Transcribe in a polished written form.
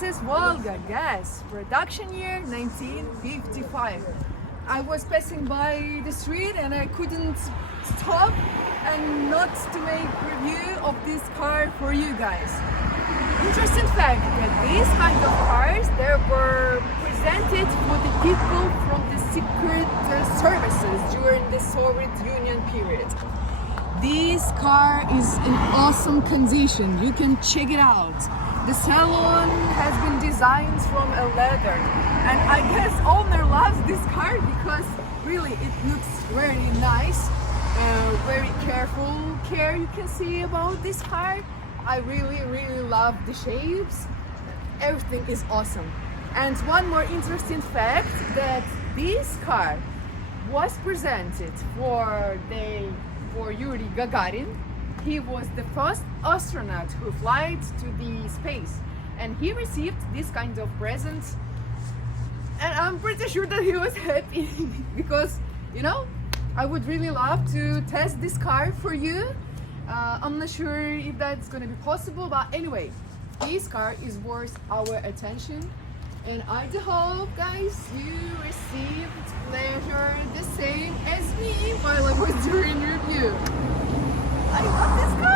This is Volga GAZ, production year 1955. I was passing by the street and I couldn't stop and not to make review of this car for you guys. Interesting fact that these kind of cars they were presented for the people from the secret services during the Soviet Union period. This car is in awesome condition. You can check it out. The salon has been designed from a leather, and I guess owner loves this car because really it looks very nice. Very careful care you can see about this car. I really love the shapes. Everything is awesome. And one more interesting fact that this car was presented for Yuri Gagarin. He was the first astronaut who flied to the space, and he received this kind of present, and I'm pretty sure that he was happy because, you know, I would really love to test this car for you. I'm not sure if that's gonna be possible, but anyway, this car is worth our attention, and I do hope, guys, you received pleasure the same as me while I was doing review. I love this car.